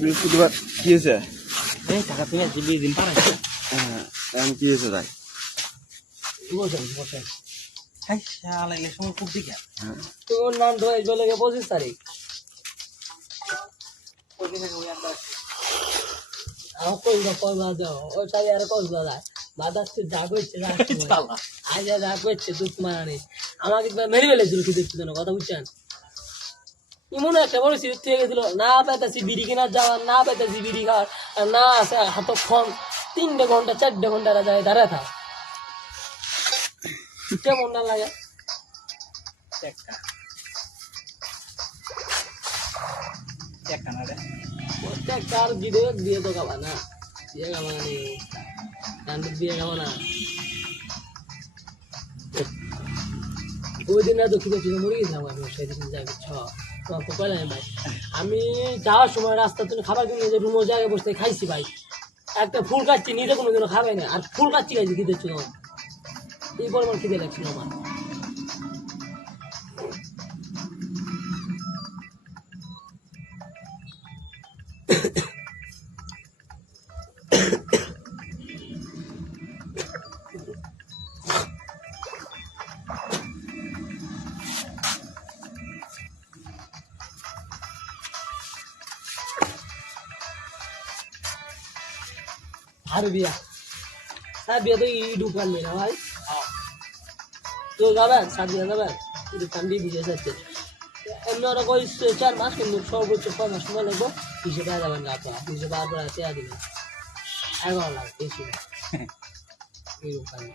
বৃহস্পতিবার কি হয়েছে? এই টাকা তুমি 20 দিন পারাইছো। হ্যাঁ, এখন কি হয়েছে তাই? বসেন। হাই শালা এলে সময় খুব দিকে। হ্যাঁ, তোর নাম ধরে বলে 25 তারিখ। ওদিকে ওই আমরা আও কই না পয়লা দাও। ও চাই আর কই দাদা। বাদাসে জাগইছে রাখছি। শালা। আজ জাগইছে দুধ মারানি। আমাকে মেরে ফেলেছিল কি দেখছিস না কথা বুঝছেন? এমন একটা পরিস্থিতি থেকে গেছিল না পেতাছি বিড়ি কেনার যাওয়ার না পেতাছি বিড়ি খাওয়ার আর না আছে হাতক্ষণ 3 ঘন্টা 4 ঘন্টা যায় দাঁড়া থাক কেমন না লাগে প্রত্যেকটা ভিডিও দিয়ে তো খাবা না দিয়ে খাবা না দিয়ে খাবা না ওই দিন তো কি করছিল মরে গেছিলাম আমি সেদিন যাই তোমাকে কয়লাম ভাই আমি যাওয়ার সময় রাস্তা তুমি খাবার কিনে যে রুমো জায়গায় বসে খাইছি ভাই একটা ফুল কাটছি নিজে কোনোদিনও খাবে না আর ফুল কাটছি খাইছি খিদে ছিল এই পরিমাণ খিদে লাগছিল আমার আর বিয়া স্যার বিয়া তো ইট উপার নেই না ভাই তো যাবেন স্যার বিয়া যাবেন কিন্তু ঠান্ডি ভিজে যাচ্ছে এমনি ওরা কই 4 মাস কিন্তু সর্বোচ্চ 6 মাস সময় লাগবো হিসেবে যাবেন গা আপনারা হিসেবে আপনারা চেয়া দিবেন 11 লাখ বেশি না এই উপায়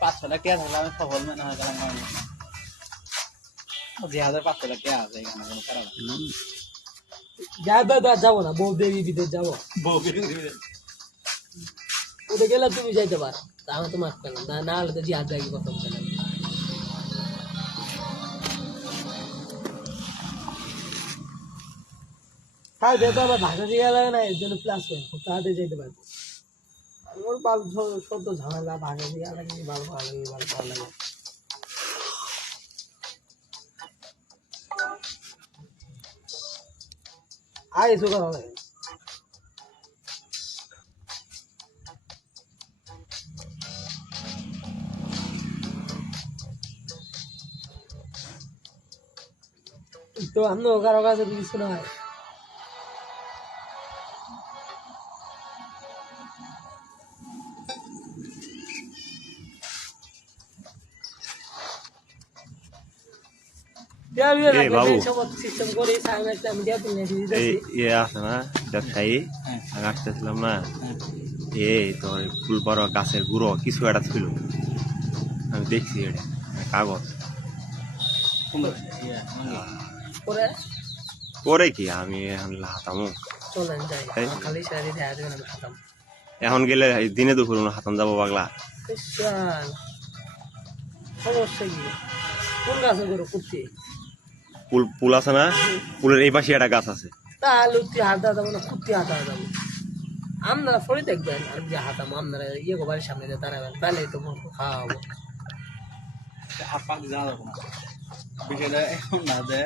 500 লাখ টাকা থাকলে আমি সফল মনে হয় গেলাম আমি 2500 লাখ টাকা আছে এখানে কোনো কারণ যাবো না বউ দেবী বিদেশ যাবো ওটা গেলে তুমি যাইতে পারো তাহলে তো মাফ করলাম না হলে তো জিহাদ যাই কথা বলতে হ্যাঁ যেহেতু আবার ভাষা শিখা লাগে না এর জন্য প্লাস খুব তাড়াতাড়ি যেতে পারবো আমার ভালো সদ্য ঝামেলা ভাষা শিখা লাগে ভালো লাগে আগে সুগার হবে তো আমি কারো কাছে কিছু না হয় ব্যবসায়ী আসতেছিলাম না এই তোর ফুল বড় গাছের গুঁড়ো কিছু একটা ছিল আমি দেখছি এটা কাগজ পরে কি আমি হাতামো এখন গেলে দিনে দুপুর হাতাম যাবো পাগলা সমস্যা কি কোন গাছের গুঁড়ো করতে পুল আছে না পুলের এই পাশে একটা গাছ আছে তাহলে হাতা যাবো না কুর্তি হাতা যাবো আপনারা ফোনে দেখবেন আমি যে হাতাম আপনারা ইয়ে বাড়ির সামনে দিয়ে দাঁড়াবেন তাহলে তো খাওয়াবো বিষয়টা এখন না যে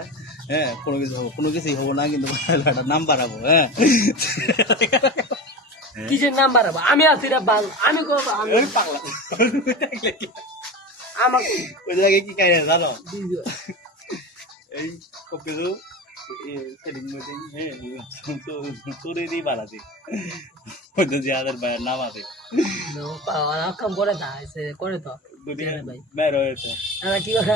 হ্যাঁ কোনো কিছুই হবো না কিন্তু নাম বাড়াবো হ্যাঁ কিসের নাম বাড়াবো আমি আছি রে বাল আমি করবো আমি পাগলা আমাকে ওই জায়গায় কি খাই জানো এই সব কিছু সেটিং মেটিং হ্যাঁ তোরেরই বাড়াতে ওই তো জিয়াদের ভাইয়ের নাম আছে কাম করে করে তো বের হয়েছে কি করে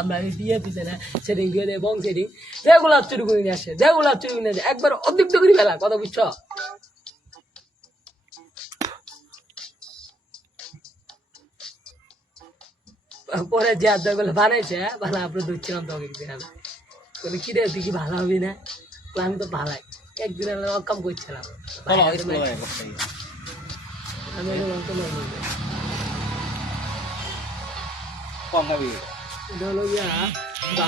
আমরা দিয়ে দিছে না সেটিং দিয়ে দেয় বং সেটিং যেগুলো চুরি করে নিয়ে আসে যেগুলো চুরি করে নিয়ে আসে একবার অতিরিক্ত করে ফেলা কথা বুঝছো পরে যে আদারগুলো বানাইছে ভালো আপনার ধরছিলাম তোকে বলে কি রে তুই কি ভালো হবি না আমি তো ভালাই একদিন কাম করছিলাম আমি কম খাবি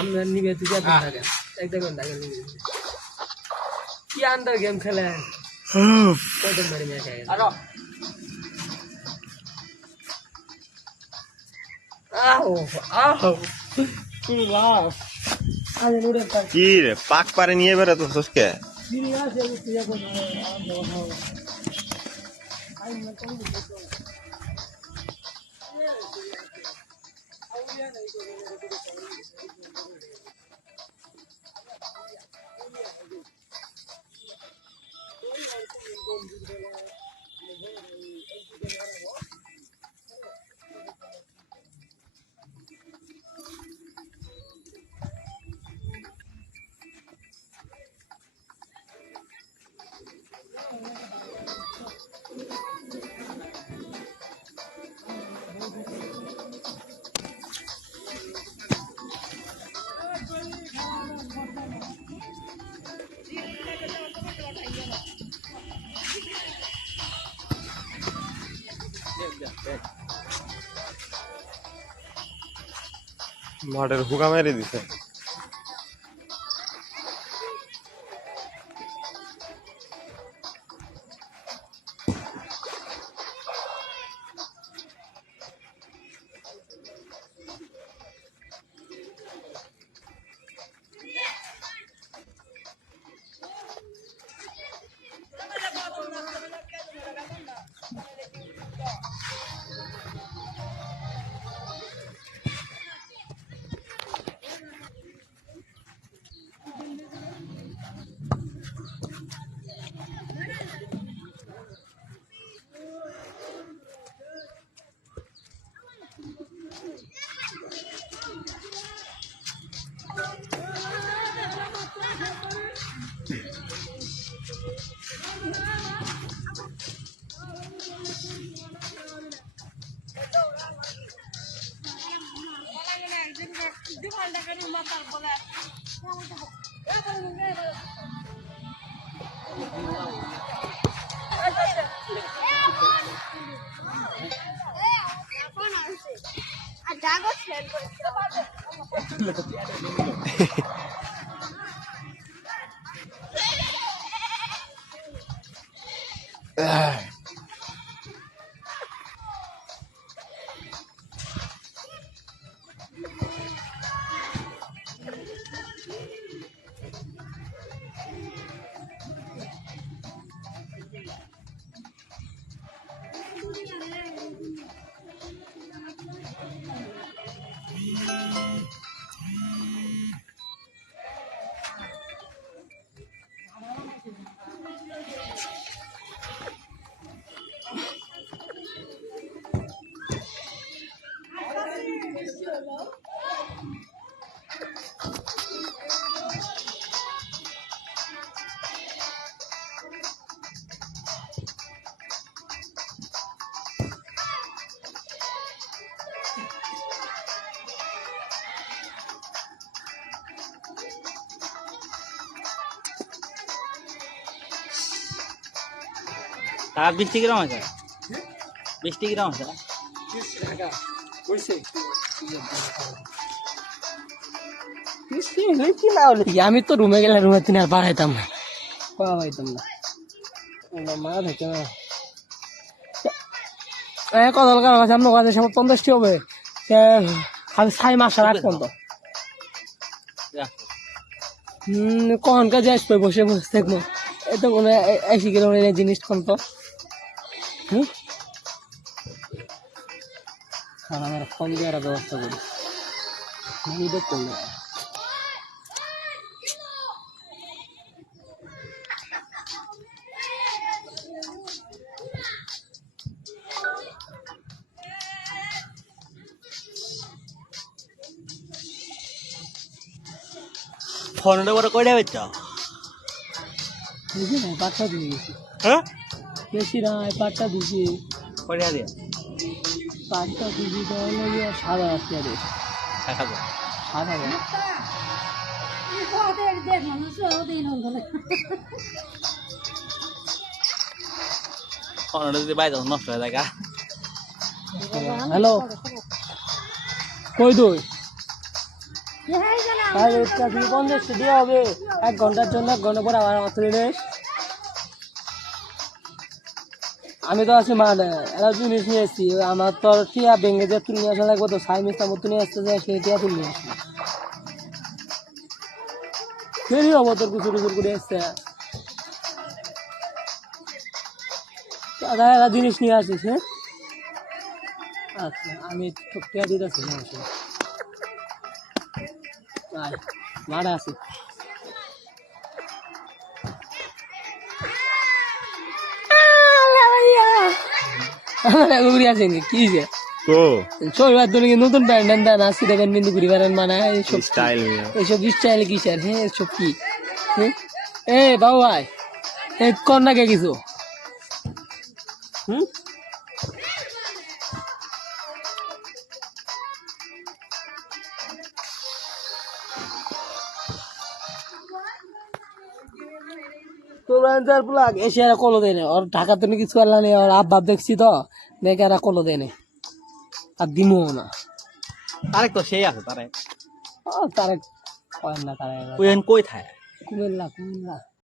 আমরা নিবে তুই একটা ঘন্টা কি আন্ডার গেম খেলে কয়দিন বাড়ি মেয়ে খেয়ে আহ আজ নুডেল পার কি রে পাক পারে নিয়ে বেরো তো সসকে দিদি আছে তুই এখন আই মনে করি মাঠের হুকা মেরে দিছে তা বৃষ্টি কিরম আছে বৃষ্টি কিরম আছে আমি তো রুমে গেলে রুমে তিন আর বাড়াইতাম না পাইতাম না মা থাকে না কদল গাছ আছে আপনার কাছে সব 50টি হবে আমি 6 মাস রাখ পর্যন্ত কখনকার যাই বসে বসে থাকবো এত কোনো এসে গেলে জিনিস কোন তো আমার ফোন দেওয়ার ব্যবস্থা করি করলে ফোনটা করে কয়টা বেচ বুঝি না পাটটা দিয়ে গেছি হ্যাঁ বেশি না পাটটা দিছি কয়টা দিয়ে পাটটা দিছি তাহলে 7,000 টাকা 7,000 ফোনটা যদি বাইরে নষ্ট হয়ে যায় হ্যালো কই দুই 50 দিয়ে হবে 1 ঘন্টার জন্য 1 ঘন্টা পরে আমার রেস্ট আমি তো আছি মানে এরা জিনিস নিয়ে এসেছি আমার তো টিয়া ভেঙে যে তুলে আসা লাগবে তো সাই মিস্টার মতো নিয়ে আসতে যায় সেই টিয়া তুলে আসি ফেরি হবো তোর কুচুর কুচুর করে এসছে দাদা জিনিস নিয়ে আসিস হ্যাঁ আচ্ছা আমি ঠকিয়া দিতেছি না মারা আছে ঘুরে আসেন কি যে কো শনিবার দিনে নতুন প্যান্ট দেন আসছি দেখেন বিন্দু ঘুরি বেড়ান মানে এইসব স্টাইল এইসব স্টাইল কি স্যার হ্যাঁ এসব কি এ বাবু ভাই এই কন্যাকে কিছু হুম তোর প্লাগ এসে এরা কলো দেয় না ওর ঢাকাতে কিছু আল্লাহ নেই ওর আব্বাব দেখছি তো দেখে এরা কলো দেয় না আর দিমও না আরেক তো সেই আছে তারে তারা কয়েন না তারা ওই কই থাকে কুমিল্লা কুমিল্লা